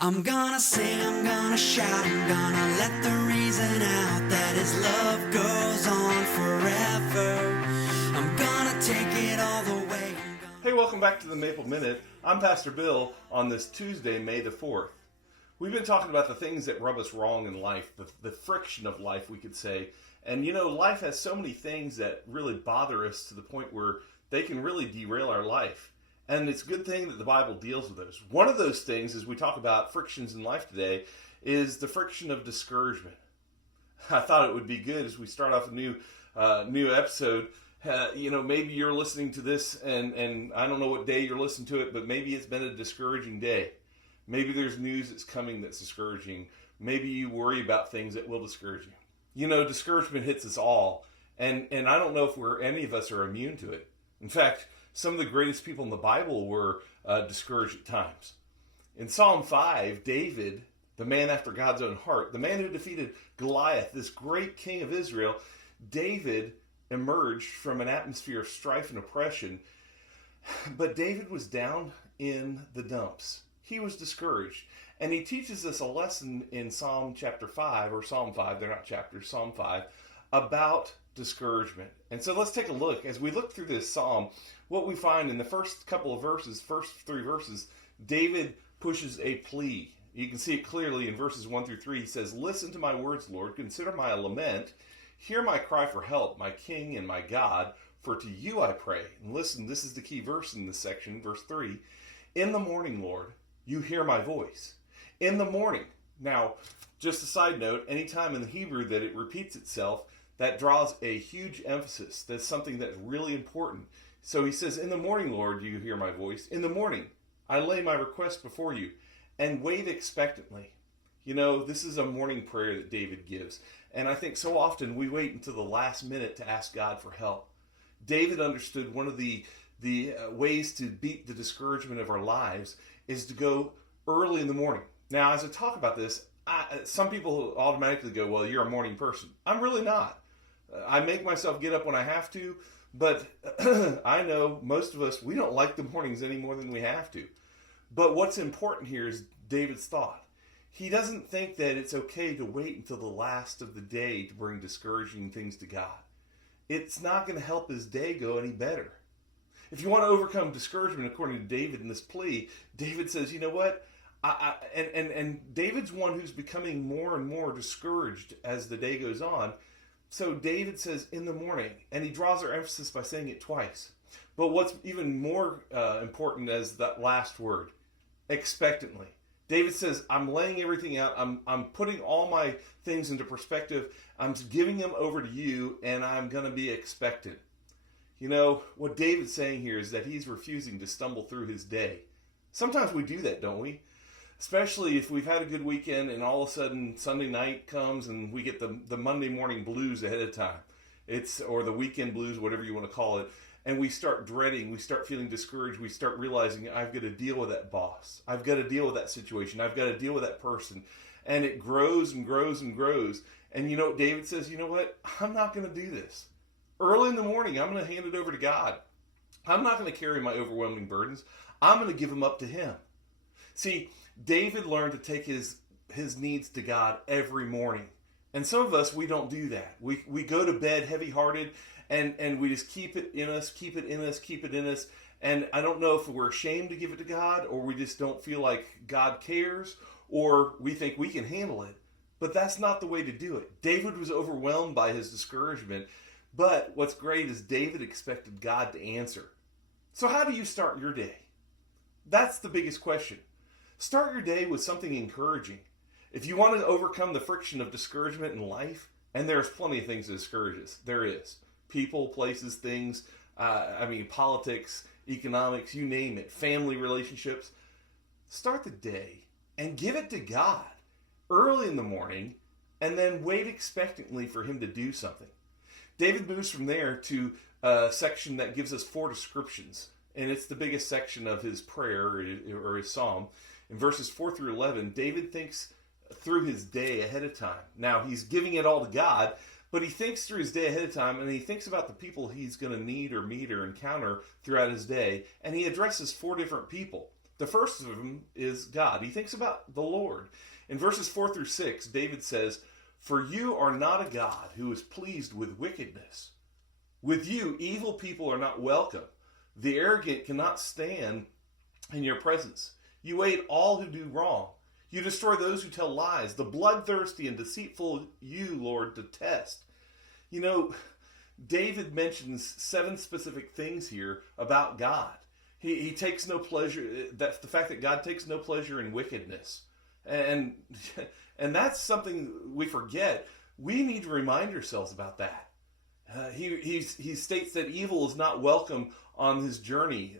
I'm gonna sing, I'm gonna shout, I'm gonna let the reason out that his love goes on forever. I'm gonna take it all the way. Hey, welcome back to the Maple Minute. I'm Pastor Bill on this Tuesday, May the 4th. We've been talking about the things that rub us wrong in life, the friction of life, we could say. And you know, life has so many things that really bother us to the point where they can really derail our life. And it's a good thing that the Bible deals with those. One of those things, as we talk about frictions in life today, is the friction of discouragement. I thought it would be good as we start off a new episode. Maybe you're listening to this, and I don't know what day you're listening to it, but maybe it's been a discouraging day. Maybe there's news that's coming that's discouraging. Maybe you worry about things that will discourage you. You know, discouragement hits us all, and I don't know if any of us are immune to it. In fact, some of the greatest people in the Bible were discouraged at times. In Psalm 5, David, the man after God's own heart, the man who defeated Goliath, this great king of Israel, David emerged from an atmosphere of strife and oppression, but David was down in the dumps. He was discouraged. And he teaches us a lesson in Psalm 5, they're not chapters, Psalm 5, about discouragement. And so let's take a look. As we look through this psalm, what we find in the first three verses, David pushes a plea. You can see it clearly in verses 1 through 3. He says, "Listen to my words, Lord. Consider my lament. Hear my cry for help, my King and my God. For to you I pray." And listen, this is the key verse in this section, verse 3. "In the morning, Lord, you hear my voice." In the morning. Now, just a side note, anytime in the Hebrew that it repeats itself, that draws a huge emphasis. That's something that's really important. So he says, "In the morning, Lord, you hear my voice. In the morning, I lay my request before you and wait expectantly." You know, this is a morning prayer that David gives. And I think so often we wait until the last minute to ask God for help. David understood one of the ways to beat the discouragement of our lives is to go early in the morning. Now, as I talk about this, some people automatically go, "Well, you're a morning person." I'm really not. I make myself get up when I have to, but I know most of us, we don't like the mornings any more than we have to. But what's important here is David's thought. He doesn't think that it's okay to wait until the last of the day to bring discouraging things to God. It's not going to help his day go any better. If you want to overcome discouragement, according to David in this plea, David says, you know what? And David's one who's becoming more and more discouraged as the day goes on. So David says, "in the morning," and he draws our emphasis by saying it twice. But what's even more important is that last word, expectantly. David says, "I'm laying everything out. I'm putting all my things into perspective. I'm giving them over to you, and I'm going to be expectant." You know, what David's saying here is that he's refusing to stumble through his day. Sometimes we do that, don't we? Especially if we've had a good weekend and all of a sudden Sunday night comes and we get the Monday morning blues ahead of time. Or the weekend blues, whatever you want to call it. And we start dreading, we start feeling discouraged, we start realizing I've got to deal with that boss. I've got to deal with that situation. I've got to deal with that person. And it grows and grows and grows. And you know what David says? You know what? I'm not going to do this. Early in the morning, I'm going to hand it over to God. I'm not going to carry my overwhelming burdens. I'm going to give them up to Him. See, David learned to take his needs to God every morning. And some of us, we don't do that. We go to bed heavy-hearted, and we just keep it in us, keep it in us, keep it in us. And I don't know if we're ashamed to give it to God, or we just don't feel like God cares, or we think we can handle it. But that's not the way to do it. David was overwhelmed by his discouragement. But what's great is David expected God to answer. So how do you start your day? That's the biggest question. Start your day with something encouraging. If you want to overcome the friction of discouragement in life, and there's plenty of things that discourage us. There is. People, places, things, politics, economics, you name it, family relationships. Start the day and give it to God early in the morning, and then wait expectantly for Him to do something. David moves from there to a section that gives us 4 descriptions, and it's the biggest section of his prayer or his psalm. In verses 4 through 11, David thinks through his day ahead of time. Now, he's giving it all to God, but he thinks through his day ahead of time, and he thinks about the people he's going to need or meet or encounter throughout his day, and he addresses 4 different people. The first of them is God. He thinks about the Lord. In verses 4 through 6, David says, "For you are not a God who is pleased with wickedness. With you, evil people are not welcome. The arrogant cannot stand in your presence. You hate all who do wrong. You destroy those who tell lies. The bloodthirsty and deceitful you, Lord, detest." You know, David mentions 7 specific things here about God. He takes no pleasure. That's the fact that God takes no pleasure in wickedness. And that's something we forget. We need to remind ourselves about that. He states that evil is not welcome on his journey.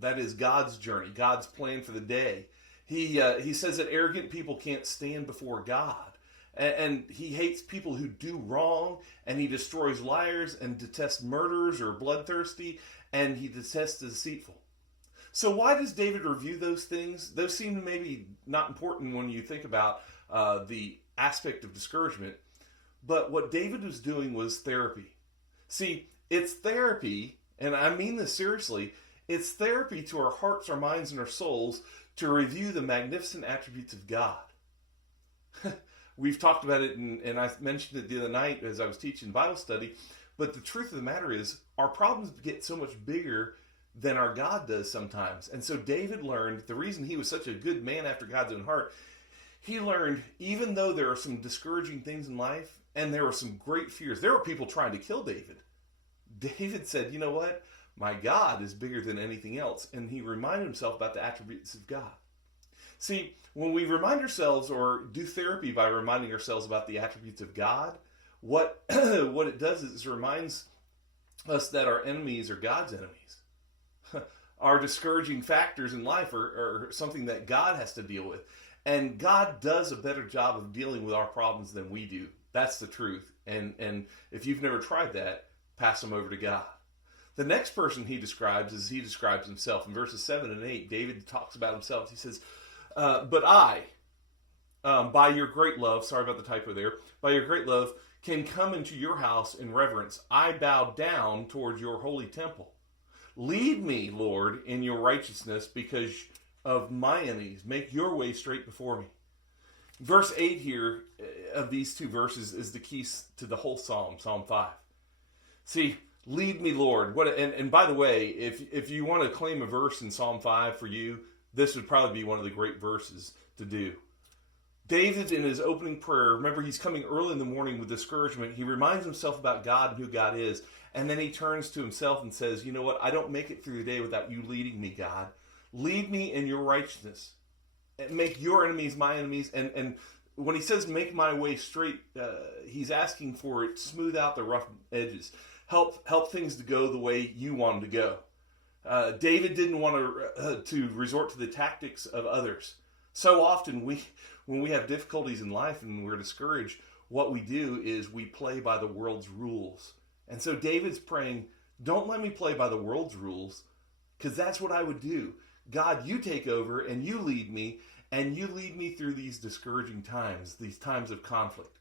That is God's journey, God's plan for the day. He says that arrogant people can't stand before God. And he hates people who do wrong, and he destroys liars and detests murderers or bloodthirsty, and he detests the deceitful. So why does David review those things? Those seem maybe not important when you think about the aspect of discouragement. But what David was doing was therapy. See, it's therapy, and I mean this seriously, it's therapy to our hearts, our minds, and our souls to review the magnificent attributes of God. We've talked about it, and I mentioned it the other night as I was teaching Bible study, but the truth of the matter is our problems get so much bigger than our God does sometimes. And so David learned, the reason he was such a good man after God's own heart, he learned even though there are some discouraging things in life, and there were some great fears, there were people trying to kill David. David said, you know what? My God is bigger than anything else. And he reminded himself about the attributes of God. See, when we remind ourselves or do therapy by reminding ourselves about the attributes of God, what it does is it reminds us that our enemies are God's enemies. Our discouraging factors in life are something that God has to deal with. And God does a better job of dealing with our problems than we do. That's the truth. And if you've never tried that, pass them over to God. The next person he describes himself. In verses 7 and 8, David talks about himself. He says, but I, by your great love, sorry about the typo there, by your great love, can come into your house in reverence. I bow down towards your holy temple. Lead me, Lord, in your righteousness because of my enemies. Make your way straight before me. Verse 8 here of these 2 verses is the key to the whole psalm, Psalm 5. See, lead me, Lord. And by the way, if you want to claim a verse in Psalm 5 for you, this would probably be one of the great verses to do. David, in his opening prayer, remember he's coming early in the morning with discouragement. He reminds himself about God and who God is. And then he turns to himself and says, you know what? I don't make it through the day without you leading me, God. Lead me in your righteousness. And make your enemies my enemies. And when he says make my way straight, he's asking for it, smooth out the rough edges. Help things to go the way you want them to go. David didn't want to resort to the tactics of others. So often when we have difficulties in life and we're discouraged, what we do is we play by the world's rules. And so David's praying, don't let me play by the world's rules, because that's what I would do. God, you take over and you lead me through these discouraging times, these times of conflict.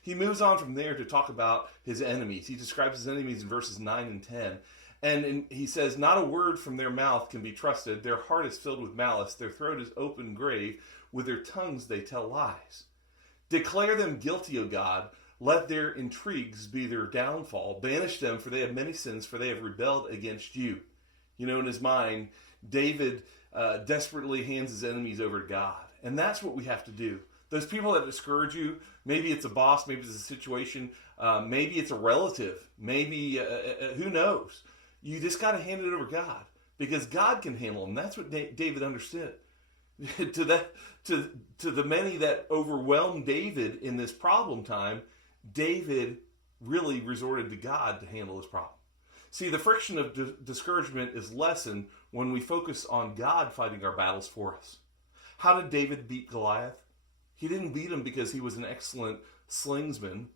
He moves on from there to talk about his enemies. He describes his enemies in verses 9 and 10. And he says, not a word from their mouth can be trusted. Their heart is filled with malice. Their throat is open grave. With their tongues they tell lies. Declare them guilty, O God. Let their intrigues be their downfall. Banish them, for they have many sins, for they have rebelled against you. You know, in his mind, David desperately hands his enemies over to God. And that's what we have to do. Those people that discourage you, maybe it's a boss, maybe it's a situation, maybe it's a relative, maybe, who knows? You just got to hand it over to God, because God can handle them. That's what David understood. to the many that overwhelmed David in this problem time, David really resorted to God to handle his problem. See, the friction of discouragement is lessened when we focus on God fighting our battles for us. How did David beat Goliath? He didn't beat him because he was an excellent slingsman,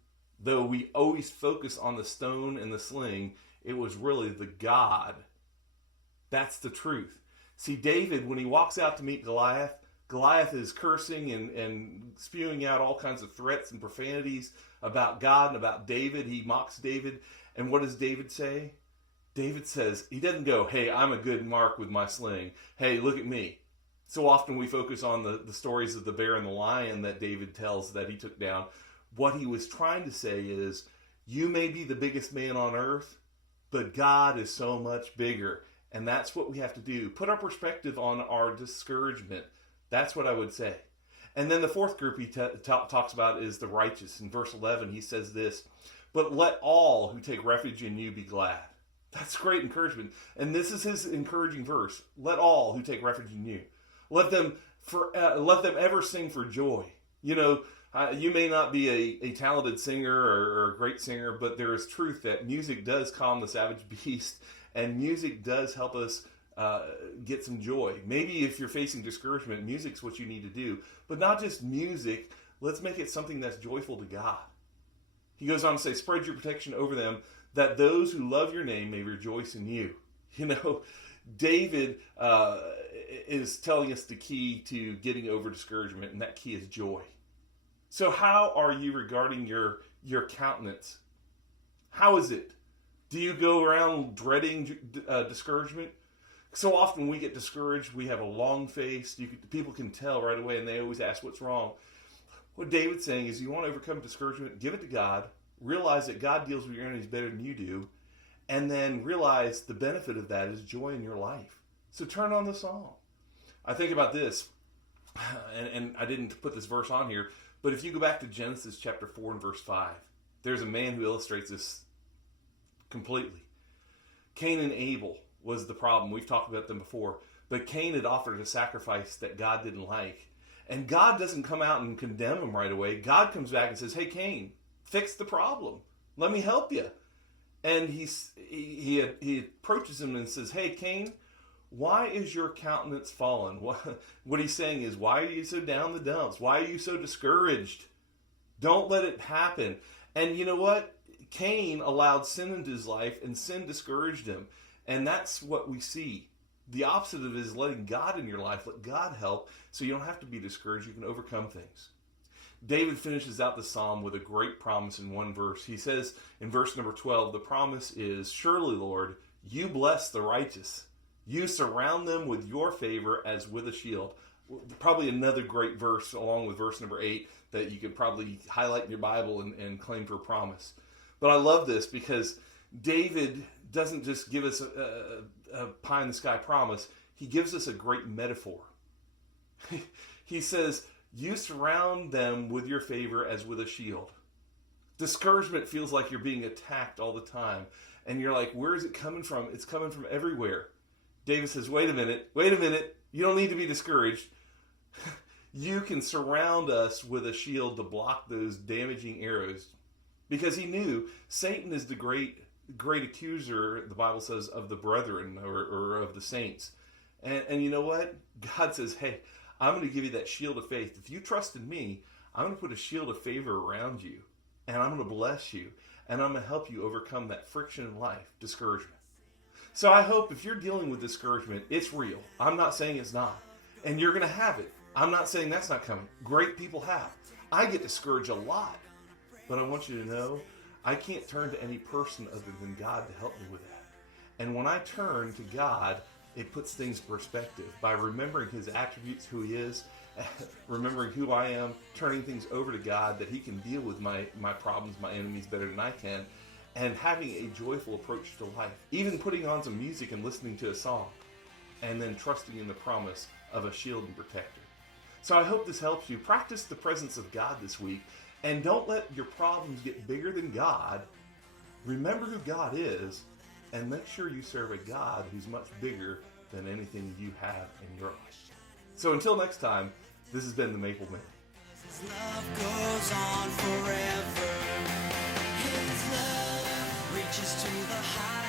though we always focus on the stone and the sling. It was really the God. That's the truth. See, David, when he walks out to meet Goliath, Goliath is cursing and spewing out all kinds of threats and profanities about God and about David. He mocks David. And what does David say? David says, he doesn't go, hey, I'm a good mark with my sling. Hey, look at me. So often we focus on the stories of the bear and the lion that David tells that he took down. What he was trying to say is, you may be the biggest man on earth, but God is so much bigger. And that's what we have to do. Put our perspective on our discouragement. That's what I would say. And then the fourth group he talks about is the righteous. In verse 11, he says this, but let all who take refuge in you be glad. That's great encouragement. And this is his encouraging verse. Let all who take refuge in you. Let them ever sing for joy. You know, you may not be a talented singer or a great singer, but there is truth that music does calm the savage beast, and music does help us get some joy. Maybe if you're facing discouragement, music's what you need to do. But not just music. Let's make it something that's joyful to God. He goes on to say, spread your protection over them, that those who love your name may rejoice in you. You know, David is telling us the key to getting over discouragement, and that key is joy. So how are you regarding your countenance? How is it? Do you go around dreading discouragement? So often we get discouraged, we have a long face, people can tell right away, and they always ask what's wrong. What David's saying is, you want to overcome discouragement, give it to God, realize that God deals with your enemies better than you do, and then realize the benefit of that is joy in your life. So turn on the song. I think about this, and I didn't put this verse on here, but if you go back to Genesis chapter 4 and verse 5, there's a man who illustrates this completely. Cain and Abel was the problem. We've talked about them before. But Cain had offered a sacrifice that God didn't like. And God doesn't come out and condemn him right away. God comes back and says, hey, Cain, fix the problem. Let me help you. And he approaches him and says, hey, Cain, why is your countenance fallen? What he's saying is, why are you so down the dumps? Why are you so discouraged? Don't let it happen. And you know what? Cain allowed sin into his life, and sin discouraged him. And that's what we see. The opposite of it is letting God in your life. Let God help so you don't have to be discouraged. You can overcome things. David finishes out the psalm with a great promise in one verse. He says in verse number 12, the promise is, surely, Lord, you bless the righteous. You surround them with your favor as with a shield. Probably another great verse along with verse number 8 that you could probably highlight in your Bible and claim for a promise. But I love this because David doesn't just give us a pie in the sky promise. He gives us a great metaphor. He says, you surround them with your favor as with a shield. Discouragement feels like you're being attacked all the time. And you're like, where is it coming from? It's coming from everywhere. David says, wait a minute. You don't need to be discouraged. You can surround us with a shield to block those damaging arrows. Because he knew Satan is the great accuser, the Bible says, of the brethren or of the saints. And you know what? God says, hey, I'm going to give you that shield of faith. If you trust in me, I'm going to put a shield of favor around you. And I'm going to bless you. And I'm going to help you overcome that friction in life, discouragement. So I hope if you're dealing with discouragement, it's real. I'm not saying it's not. And you're going to have it. I'm not saying that's not coming. Great people have. I get discouraged a lot. But I want you to know, I can't turn to any person other than God to help me with that. And when I turn to God, it puts things in perspective. By remembering his attributes, who he is, remembering who I am, turning things over to God, that he can deal with my problems, my enemies better than I can, and having a joyful approach to life. Even putting on some music and listening to a song, and then trusting in the promise of a shield and protector. So I hope this helps you. Practice the presence of God this week, and don't let your problems get bigger than God. Remember who God is, and make sure you serve a God who's much bigger than anything you have in your life. So until next time, this has been the Maple Minute. His love goes on forever. His love reaches to the high.